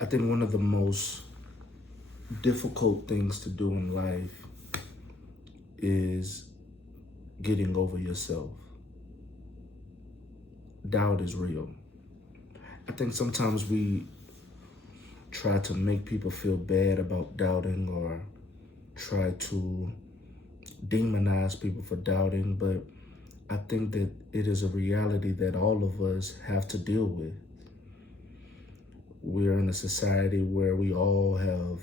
I think one of the most difficult things to do in life is getting over yourself. Doubt is real. I think sometimes we try to make people feel bad about doubting or try to demonize people for doubting, but I think that it is a reality that all of us have to deal with. We're in a society where we all have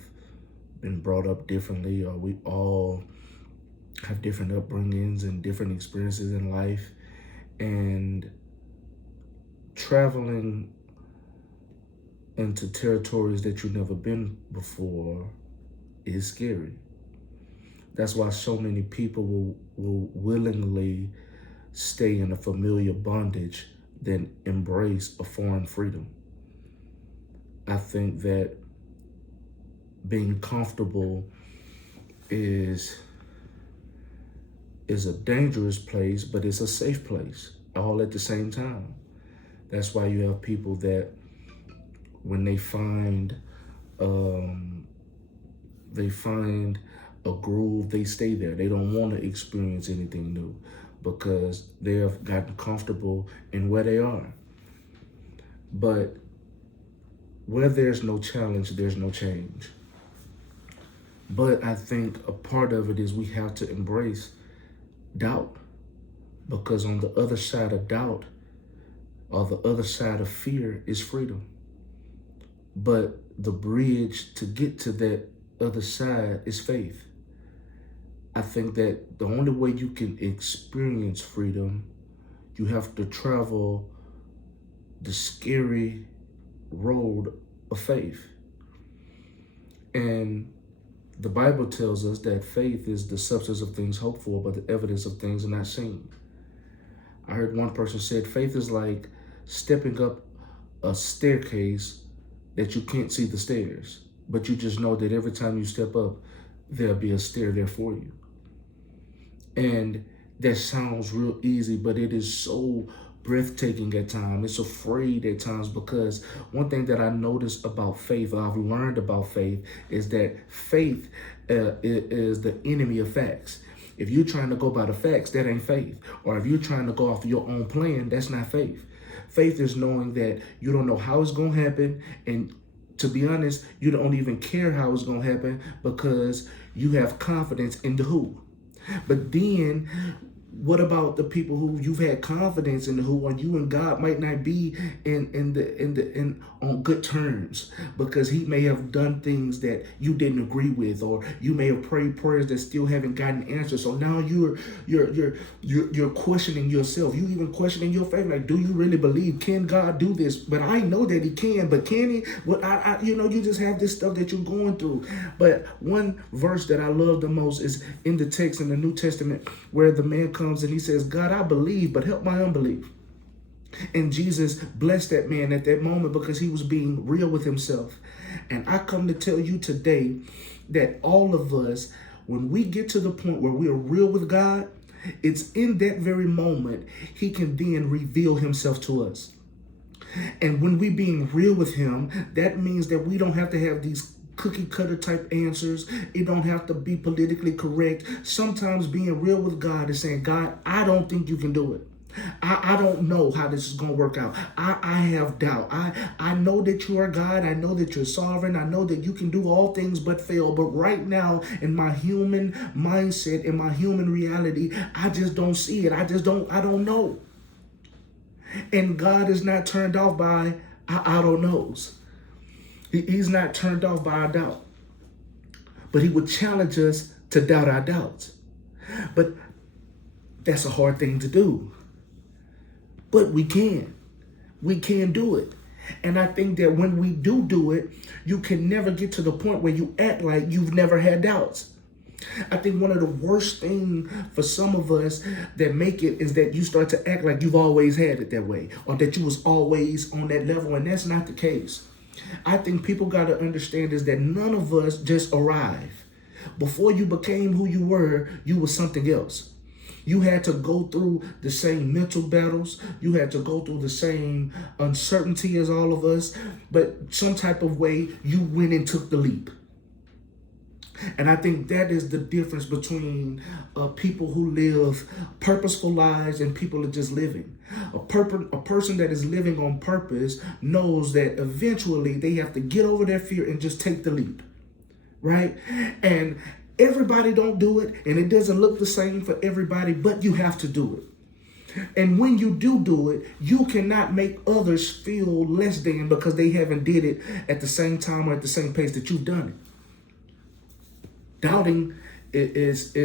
been brought up differently, or we all have different upbringings and different experiences in life. And traveling into territories that you've never been before is scary. That's why so many people will willingly stay in a familiar bondage than embrace a foreign freedom. I think that being comfortable is a dangerous place, but it's a safe place all at the same time. That's why you have people that when they find a groove, they stay there. They don't want to experience anything new because they have gotten comfortable in where they are. But where there's no challenge, there's no change. But I think a part of it is we have to embrace doubt, because on the other side of doubt or the other side of fear is freedom. But the bridge to get to that other side is faith. I think that the only way you can experience freedom, you have to travel the scary road of faith. And the Bible tells us that faith is the substance of things hoped for, but the evidence of things not seen. I heard one person said faith is like stepping up a staircase that you can't see the stairs, but you just know that every time you step up, there'll be a stair there for you. And that sounds real easy, but it is so breathtaking at times. It's afraid at times, because one thing that I noticed about faith, or I've learned about faith, is that faith is the enemy of facts. If you're trying to go by the facts, that ain't faith. Or if you're trying to go off your own plan, that's not faith. Faith is knowing that you don't know how it's going to happen. And to be honest, you don't even care how it's going to happen, because you have confidence in the who. But then what about the people who you've had confidence in, who on you and God might not be in on good terms, because he may have done things that you didn't agree with, or you may have prayed prayers that still haven't gotten answered. So now you're questioning yourself. You even questioning your faith. Like, do you really believe? Can God do this? But I know that he can, but can he? Well, you just have this stuff that you're going through. But one verse that I love the most is in the text in the New Testament, where the man comes and he says, God, I believe, but help my unbelief. And Jesus blessed that man at that moment, because he was being real with himself. And I come to tell you today that all of us, when we get to the point where we are real with God, it's in that very moment he can then reveal himself to us. And when we being real with him, that means that we don't have to have these cookie cutter type answers. It don't have to be politically correct. Sometimes being real with God is saying, God, I don't think you can do it. I don't know how this is going to work out. I have doubt. I know that you are God. I know that you're sovereign. I know that you can do all things but fail. But right now, in my human mindset, in my human reality, I just don't see it. I don't know. And God is not turned off by I don't knows. He's not turned off by our doubt. But he would challenge us to doubt our doubts. But that's a hard thing to do. But we can. We can do it. And I think that when we do it, you can never get to the point where you act like you've never had doubts. I think one of the worst things for some of us that make it is that you start to act like you've always had it that way, or that you was always on that level, and that's not the case. I think people got to understand is that none of us just arrived. Before you became who you were something else. You had to go through the same mental battles. You had to go through the same uncertainty as all of us. But some type of way, you went and took the leap. And I think that is the difference between people who live purposeful lives and people that are just living. A person that is living on purpose knows that eventually they have to get over their fear and just take the leap, right? And everybody don't do it, and it doesn't look the same for everybody, but you have to do it. And when you do it, you cannot make others feel less than because they haven't did it at the same time or at the same pace that you've done it. Doubting is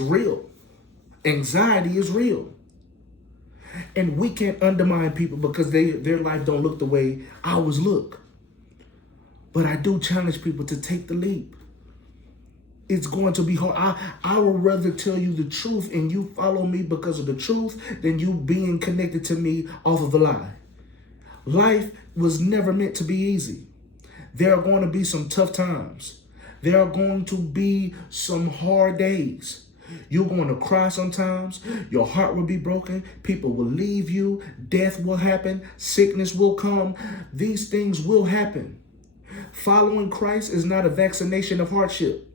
real. Anxiety is real. And we can't undermine people because their life don't look the way ours look. But I do challenge people to take the leap. It's going to be hard. I would rather tell you the truth and you follow me because of the truth than you being connected to me off of a lie. Life was never meant to be easy. There are going to be some tough times. There are going to be some hard days. You're going to cry sometimes. Your heart will be broken. People will leave you. Death will happen. Sickness will come. These things will happen. Following Christ is not a vaccination of hardship.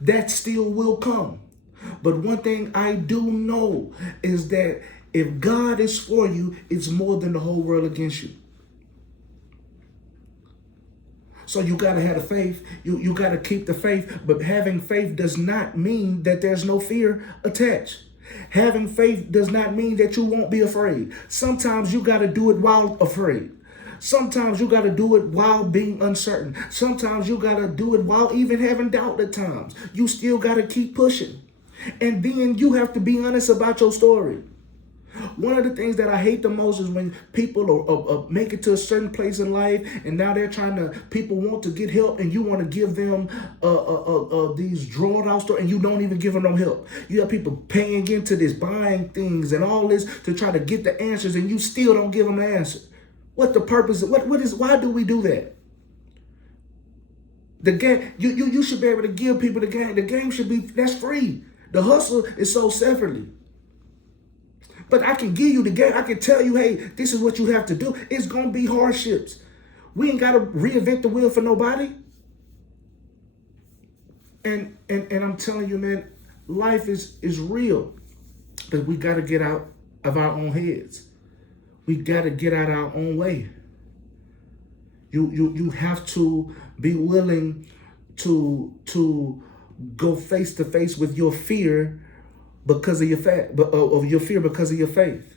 That still will come. But one thing I do know is that if God is for you, it's more than the whole world against you. So you got to have the faith. You got to keep the faith. But having faith does not mean that there's no fear attached. Having faith does not mean that you won't be afraid. Sometimes you got to do it while afraid. Sometimes you got to do it while being uncertain. Sometimes you got to do it while even having doubt at times. You still got to keep pushing. And then you have to be honest about your story. One of the things that I hate the most is when people make it to a certain place in life and now people want to get help and you want to give them these drawn out stories and you don't even give them no help. You have people paying into this, buying things and all this to try to get the answers and you still don't give them the answer. What the purpose? Why do we do that? The game, you should be able to give people the game. The game should be, that's free. The hustle is sold separately. But I can give you the game. I can tell you, hey, this is what you have to do. It's going to be hardships. We ain't got to reinvent the wheel for nobody. And I'm telling you, man, life is real. But we got to get out of our own heads. We got to get out our own way. You have to be willing to go face to face with your fear because of your because of your faith.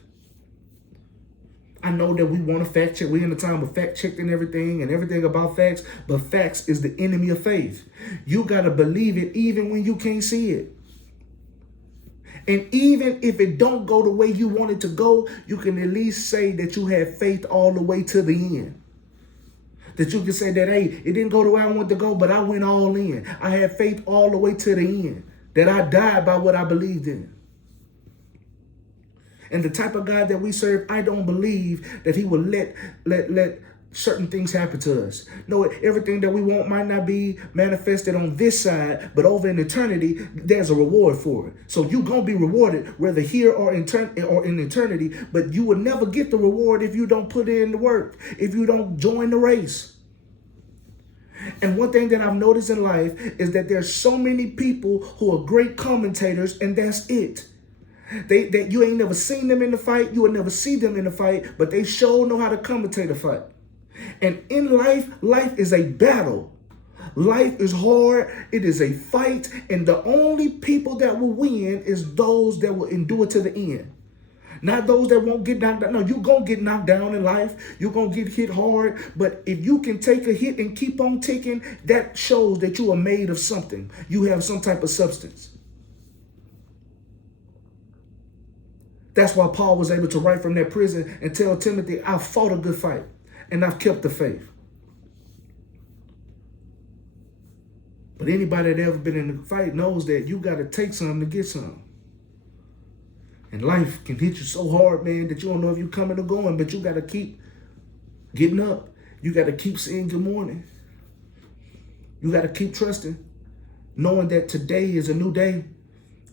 I know that we want to fact check. We're in the time of fact checking everything and everything about facts, but facts is the enemy of faith. You got to believe it even when you can't see it. And even if it don't go the way you want it to go, you can at least say that you had faith all the way to the end. That you can say that, hey, it didn't go the way I wanted to go, but I went all in. I had faith all the way to the end. That I died by what I believed in. And the type of God that we serve, I don't believe that he will let certain things happen to us. No, everything that we want might not be manifested on this side, but over in eternity, there's a reward for it. So you're going to be rewarded whether here or in eternity, but you will never get the reward if you don't put in the work, if you don't join the race. And one thing that I've noticed in life is that there's so many people who are great commentators, and that's it. They you ain't never seen them in the fight, you will never see them in the fight, but they sure know how to commentate a fight. And in life is a battle. Life is hard. It is a fight. And the only people that will win is those that will endure to the end. Not those that won't get knocked down. No, you're going to get knocked down in life. You're going to get hit hard. But if you can take a hit and keep on ticking, that shows that you are made of something. You have some type of substance. That's why Paul was able to write from that prison and tell Timothy, I fought a good fight and I've kept the faith. But anybody that ever been in a fight knows that you got to take something to get some. And life can hit you so hard, man, that you don't know if you're coming or going, but you got to keep getting up. You got to keep saying good morning. You got to keep trusting, knowing that today is a new day.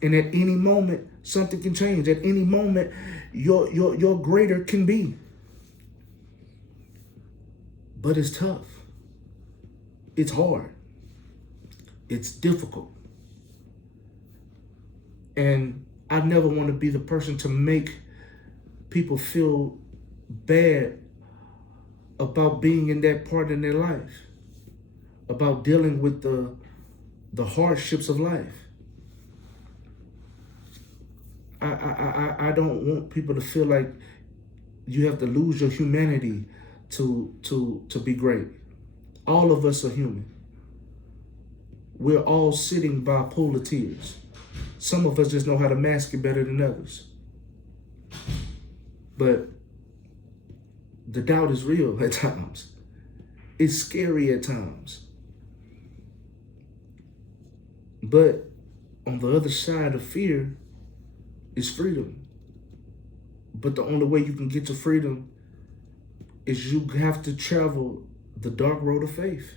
And at any moment, something can change. At any moment, your greater can be. But it's tough. It's hard. It's difficult. And I never want to be the person to make people feel bad about being in that part in their life, about dealing with the hardships of life. I don't want people to feel like you have to lose your humanity to be great. All of us are human. We're all sitting by a pool of tears. Some of us just know how to mask it better than others. But the doubt is real at times. It's scary at times. But on the other side of fear is freedom. But the only way you can get to freedom is you have to travel the dark road of faith.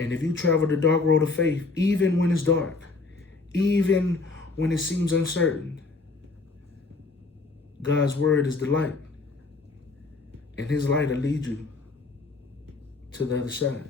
And if you travel the dark road of faith, even when it's dark, even when it seems uncertain, God's word is the light. And his light will lead you to the other side.